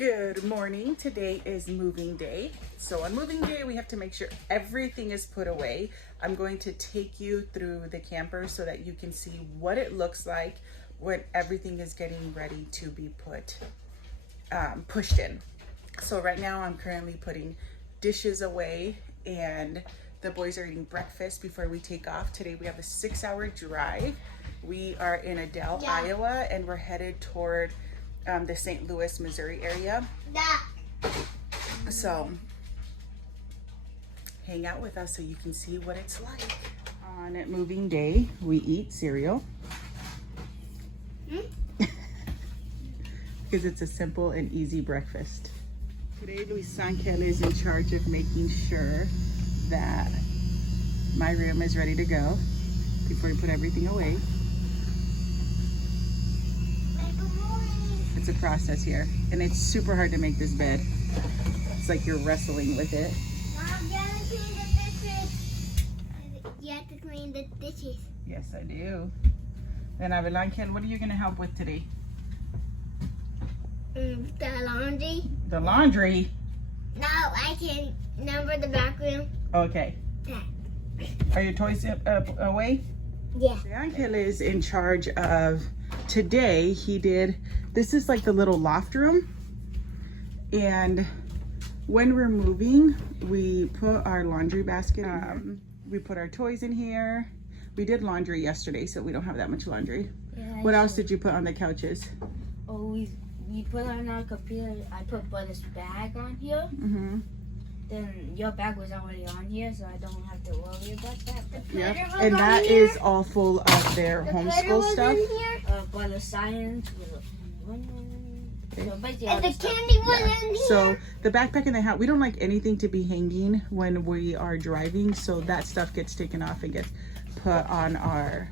Good morning. Today is moving day. So on moving day, we have to make sure everything is put away. I'm going to take you through the camper so that you can see what it looks like when everything is getting ready to be pushed in. So right now I'm currently putting dishes away and the boys are eating breakfast before we take off. Today we have a 6-hour drive. We are in Adel, Iowa, and we're headed toward the St. Louis, Missouri area. So hang out with us so you can see what it's like. On moving day, we eat cereal. Because it's a simple and easy breakfast. Today, Luis Angel is in charge of making sure that my room is ready to go before we put everything away. It's a process here, and it's super hard to make this bed. It's like you're wrestling with it. Mom, you have to clean the dishes. You have to clean the dishes. Yes, I do. And Abelankel, what are you going to help with today? The laundry. The laundry? No, I can number the back room. Okay. Are your toys away? Yeah. Abelankel is in charge of, today he did, this is like the little loft room. And when we're moving, we put our laundry basket in. We put our toys in here. We did laundry yesterday, so we don't have that much laundry. Yeah, What else did you put on the couches? Oh, we put on our computer. I put Butter's bag on here. Mm-hmm. Then your bag was already on here, so I don't have to worry about that. Yep. And that is all full of their The homeschool stuff. Butter's science. Okay. So basically And all the the stuff. candy was in here. So the backpack in the house, we don't like anything to be hanging when we are driving. So that stuff gets taken off and gets put on our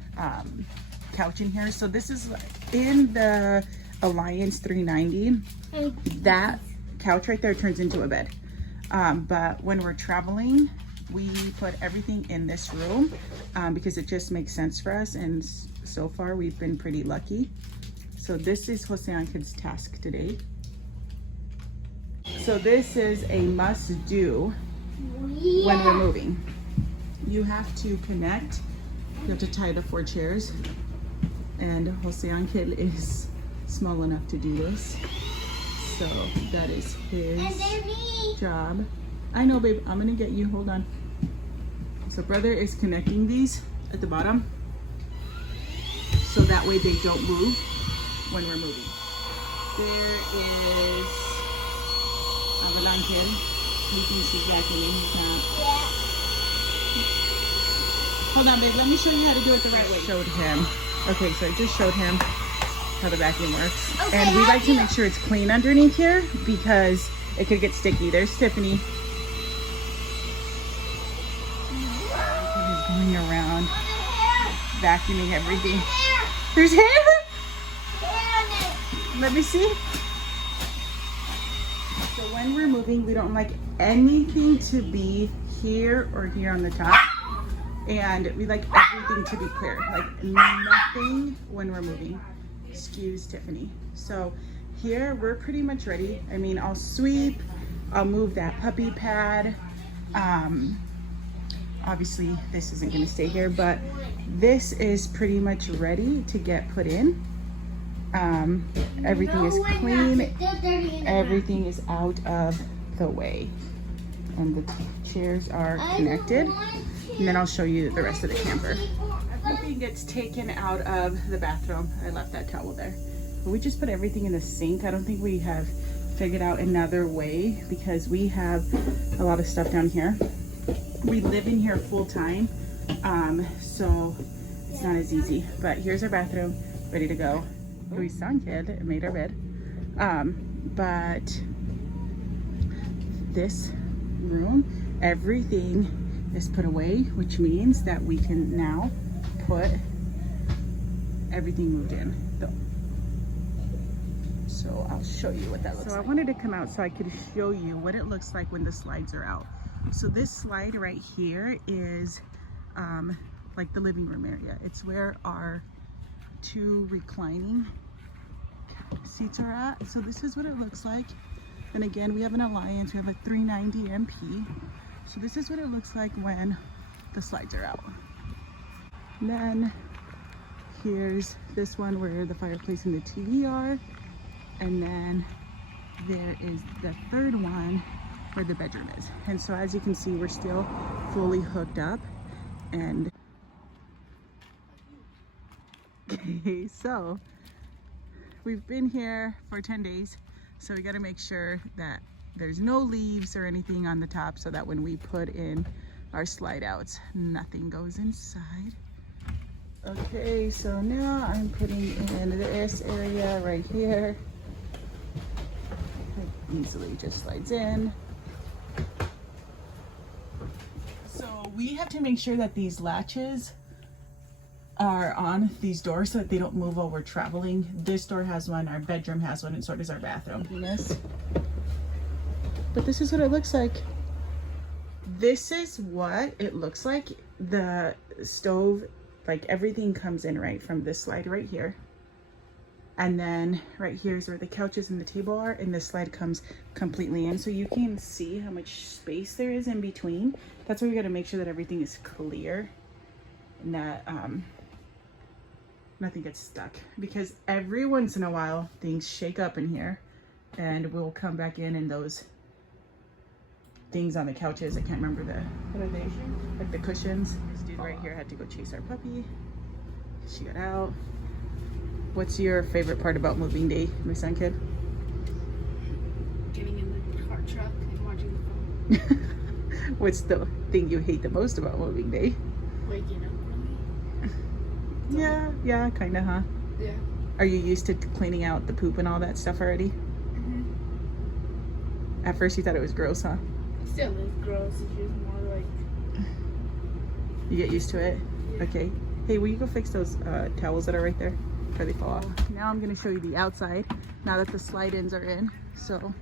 couch in here. So this is in the Alliance 390. That couch right there turns into a bed. But when we're traveling, we put everything in this room because it just makes sense for us. And so far we've been pretty lucky. So this is Jose Angel's task today. So this is a must do when we're moving. You have to connect. You have to tie the 4 chairs. And Jose Angel is small enough to do this. So that is his job. I know, babe. I'm gonna get you. Hold on. So brother is connecting these at the bottom, so that way they don't move when we're moving. There is Abelankel. He thinks he's vacuuming. He's not. Hold on, babe. Let me show you how to do it the right way. Showed him. Okay, so I just showed him how the vacuum works. Okay, and we like to make sure it's clean underneath here because it could get sticky. There's Tiffany. He's going around vacuuming everything. There's hair? Let me see. So when we're moving, we don't like anything to be here or here on the top. And we like everything to be clear. Like nothing when we're moving. Excuse Tiffany. So here we're pretty much ready. I mean, I'll sweep, I'll move that puppy pad. Obviously this isn't gonna stay here, but this is pretty much ready to get put in. Everything is clean, everything is out of the way. And the chairs are connected. And then I'll show you the rest of the camper. Everything gets taken out of the bathroom. I left that towel there. But we just put everything in the sink. I don't think we have figured out another way because we have a lot of stuff down here. We live in here full time, so it's not as easy. But here's our bathroom, ready to go. Luis Angel made our bed. But this room, everything is put away, which means that we can now put everything moved in. So I'll show you what that looks like. So I wanted to come out so I could show you what it looks like when the slides are out. So this slide right here is like the living room area. It's where our 2 reclining seats are at. So this is what it looks like. And again, we have an Alliance. We have a 390 MP. So this is what it looks like when the slides are out. And then here's this one where the fireplace and the TV are. And then there is the third one where the bedroom is. And so as you can see, we're still fully hooked up. And okay, so we've been here for 10 days. So we got to make sure that there's no leaves or anything on the top so that when we put in our slide outs, nothing goes inside. Okay, so now I'm putting in this area right here. It easily just slides in. So we have to make sure that these latches are on these doors so that they don't move while we're traveling. This door has one, our bedroom has one, and so does our bathroom. But this is what it looks like. This is what it looks like. The stove, like everything comes in right from this slide right here. And then right here is where the couches and the table are, and this slide comes completely in. So you can see how much space there is in between. That's why we gotta make sure that everything is clear and that nothing gets stuck, because every once in a while things shake up in here and we'll come back in and those things on the couches, I can't remember what are they, like the cushions. This dude right here had to go chase our puppy. She got out. What's your favorite part about moving day, my son kid? Getting in the car truck and watching the phone. What's the thing you hate the most about moving day? Waking up. Yeah, kinda, huh? Yeah. Are you used to cleaning out the poop and all that stuff already? At first you thought it was gross, huh? Still is gross. It's just more like... You get used to it? Yeah. Okay. Hey, will you go fix those towels that are right there before they fall off? Now I'm gonna show you the outside now that the slide ins are in. So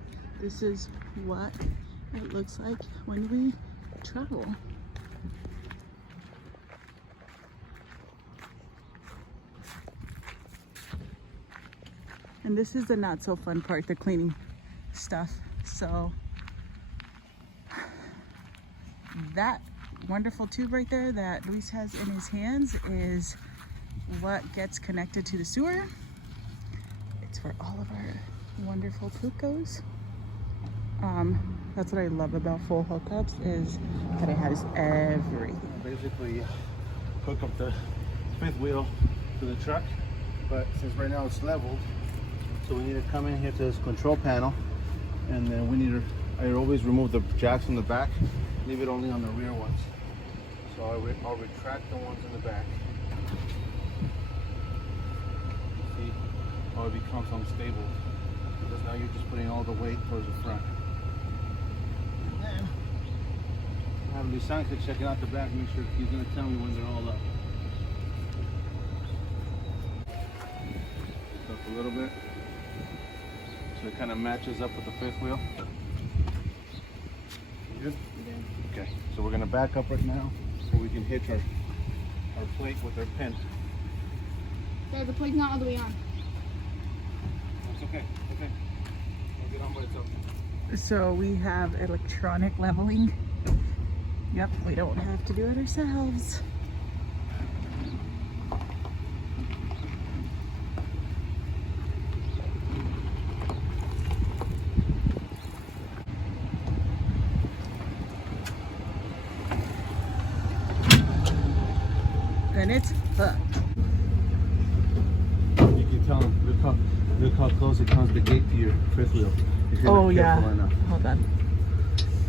this is what it looks like when we travel. And this is the not so fun part, the cleaning stuff. So that wonderful tube right there that Luis has in his hands is what gets connected to the sewer. It's where all of our wonderful poop goes. That's what I love about full hookups, is that it has everything. Basically hook up the fifth wheel to the truck, but since right now it's leveled, so we need to come in here to this control panel, and then we need to, I always remove the jacks from the back, leave it only on the rear ones. So I'll retract the ones in the back. See how it becomes unstable, because now you're just putting all the weight towards the front. And then I have Lusanka checking out the back, make sure he's going to tell me when they're all up. Lift up a little bit, so it kind of matches up with the fifth wheel. Good? Okay, so we're going to back up right now so we can hitch our plate with our pin. Yeah, the plate's not all the way on. That's okay, okay. I'll get on by itself. So we have electronic leveling. Yep, we don't have to do it ourselves. And it's hooked. You can tell them, look how close it comes the gate to your fifth wheel. If you're Oh not yeah, careful enough. hold on.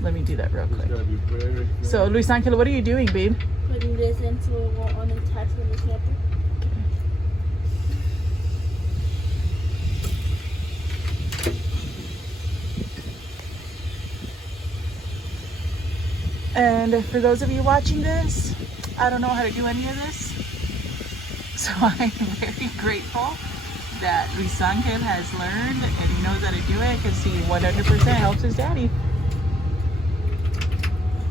Let me do that real Just quick. gotta be very So Luis Angel, what are you doing, babe? Putting this in so it won't unattach when it's snapper. And for those of you watching this, I don't know how to do any of this. So I'm very grateful that Luis Angel has learned and he knows how to do it, because he 100% helps his daddy.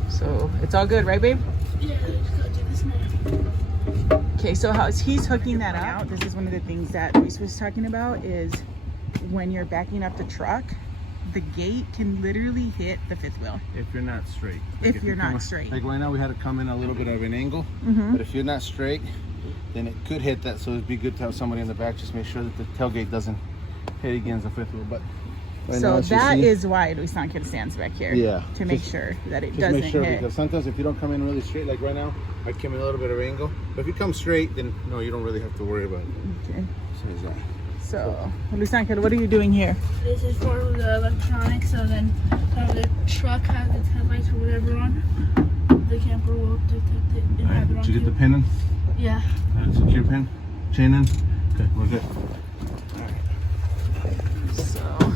So it's all good, right, babe? Yeah, I just gotta do this now. Okay, so as he's hooking that out, this is one of the things that Luis was talking about, is when you're backing up the truck, the gate can literally hit the fifth wheel. If you're not straight. If you're not come- straight. Like right now we had to come in a little bit of an angle, Mm-hmm. but if you're not straight, then it could hit that. So it'd be good to have somebody in the back, just make sure that the tailgate doesn't hit against the fifth wheel. But right So now, as you that see- is why Luis Angel stands back here. Yeah, To make just- sure that it just doesn't make sure, hit. because sometimes if you don't come in really straight, like right now, I came in a little bit of angle. But if you come straight, then no, you don't really have to worry about it. Okay. So is that. So, Luis Angel, what are you doing here? This is for the electronics, so then the truck has its headlights or whatever on. The camper will detect it and have it on Did you get the too. pin in? Yeah. Secure pin? Chain in? Okay, we're good. So,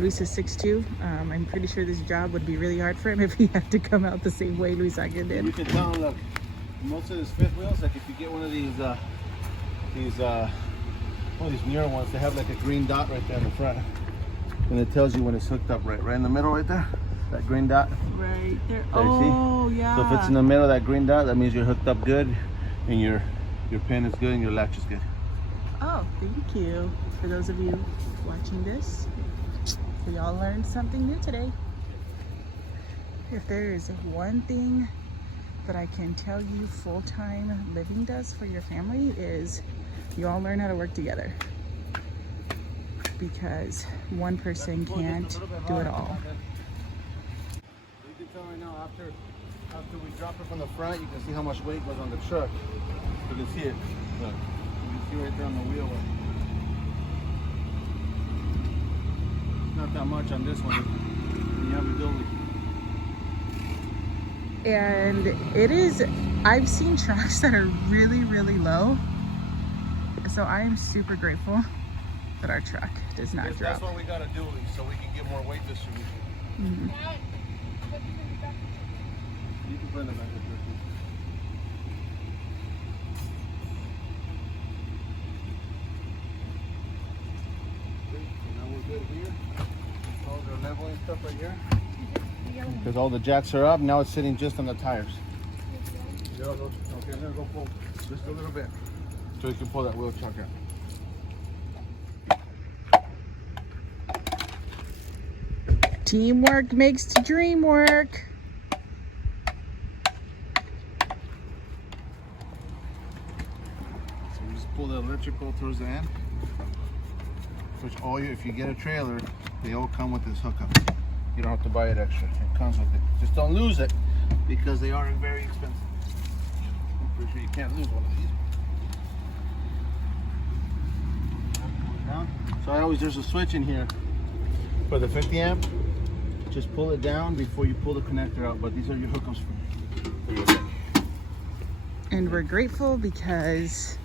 Luis is 6'2". I'm pretty sure this job would be really hard for him if he had to come out the same way Luis Angel You did. can tell, look, most of these fifth wheels, like if you get one of these newer ones, they have like a green dot right there in the front. And it tells you when it's hooked up right in the middle right there. That green dot. Right there. There, Oh, yeah. So if it's in the middle of that green dot, that means you're hooked up good and your pin is good and your latch is good. Oh, thank you. For those of you watching this, we all learned something new today. If there is one thing that I can tell you full-time living does for your family is you all learn how to work together. Because one person can't do it all. You can tell right now after we drop it from the front, you can see how much weight was on the truck. You can see it. Look, you can see right there on the wheel. Not that much on this one. And you have to do it. And it is, I've seen trucks that are really, really low. So I am super grateful that our truck does not drop. That's why we got a dually, so we can get more weight distribution. Mhm. You can put it back there. Now we're good here. All the leveling stuff right here. Because all the jacks are up, now it's sitting just on the tires. Okay, I'm gonna go pull just a little bit so you can pull that wheel chuck out. Teamwork makes the dream work. So we just pull the electrical towards the end. Which if you get a trailer, they all come with this hookup. You don't have to buy it extra. It comes with it. Just don't lose it because they are very expensive. I'm pretty sure you can't lose one of these. So there's a switch in here for the 50 amp. Just pull it down before you pull the connector out. But these are your hookups for your thing. And we're grateful because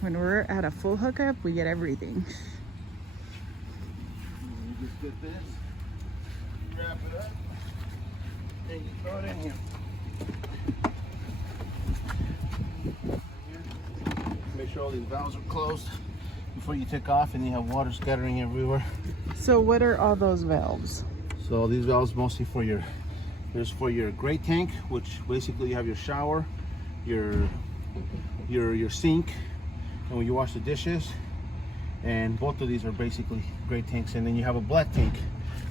when we're at a full hookup, we get everything. You just get this, wrap it up, and you throw it in here. Make sure all these valves are closed before you take off, and you have water scattering everywhere. So what are all those valves? So these valves mostly there's for your gray tank, which basically you have your shower, your sink, and when you wash the dishes. And both of these are basically gray tanks. And then you have a black tank.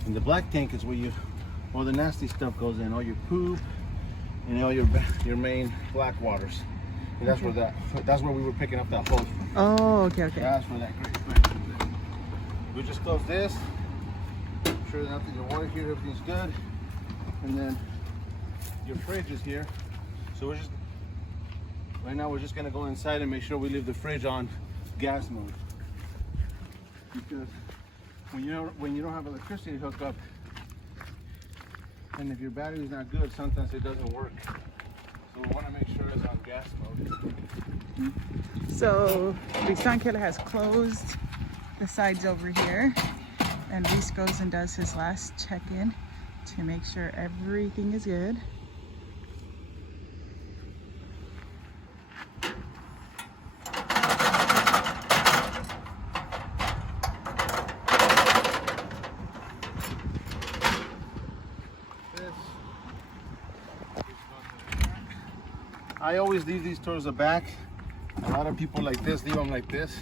And the black tank is where all the nasty stuff goes in, all your poop and all your main black waters. And that's where we were picking up that hose from. Oh, okay. That's where that gray tank comes in. We just close this. Make sure that nothing's in water here, everything's good. And then your fridge is here. So right now we're just gonna go inside and make sure we leave the fridge on gas mode. Because when you don't have electricity hooked up, and if your battery's not good, sometimes it doesn't work. So we want to make sure it's on gas mode. So Luis Angel has closed the sides over here, and Luis goes and does his last check-in to make sure everything is good. I always leave these towards the back. A lot of people like this leave them like this,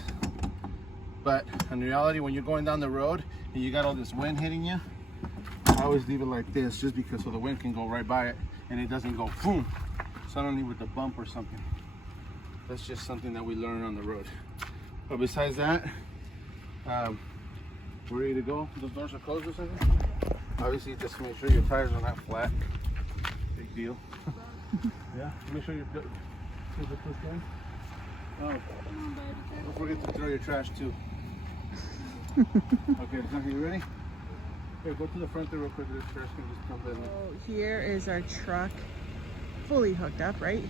but in reality when you're going down the road, and you got all this wind hitting you, I always leave it like this, just because so the wind can go right by it and it doesn't go boom suddenly with the bump or something. That's just something that we learn on the road. But besides that, we're ready to go. Those doors are closed or something? Obviously, just make sure your tires are not flat. Big deal. Yeah, make sure you're good. Oh, don't forget to throw your trash too. Okay, you ready? Here, go to the front there real quick. This trash can just come in. So here is our truck fully hooked up, right?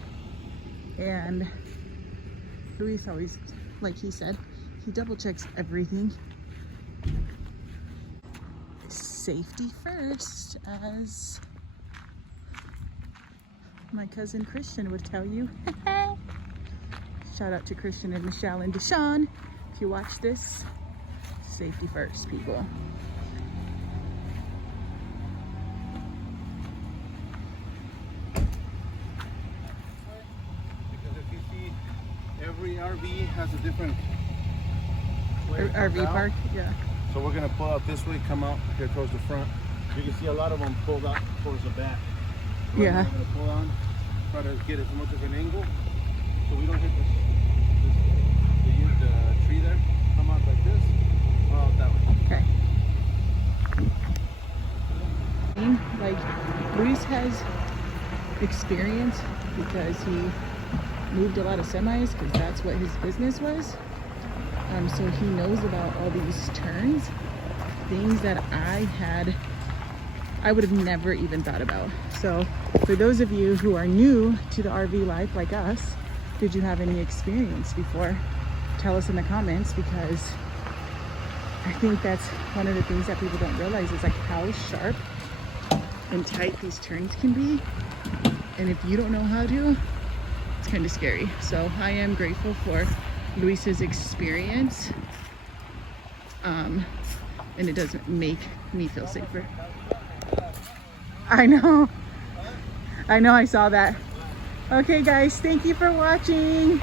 And Luis always, like he said, he double checks everything. Safety first, as my cousin Christian would tell you. Shout out to Christian and Michelle and Deshaun. If you watch this, safety first, people. Because if you see, every RV has a different way it RV comes out. park, yeah. So we're gonna pull out this way, come out here towards the front. You can see a lot of them pulled out towards the back. Yeah. We're gonna pull on, try to get as much of an angle so we don't hit the tree there. Come out like this, or out that way. Okay. Like, Luis has experience because he moved a lot of semis because that's what his business was. So he knows about all these turns, things that I would have never even thought about. So for those of you who are new to the RV life like us, did you have any experience before? Tell us in the comments, because I think that's one of the things that people don't realize is like how sharp and tight these turns can be. And if you don't know how to, it's kind of scary. So I am grateful for Luis's experience, and it doesn't make me feel safer. I know, I saw that. Okay guys, thank you for watching.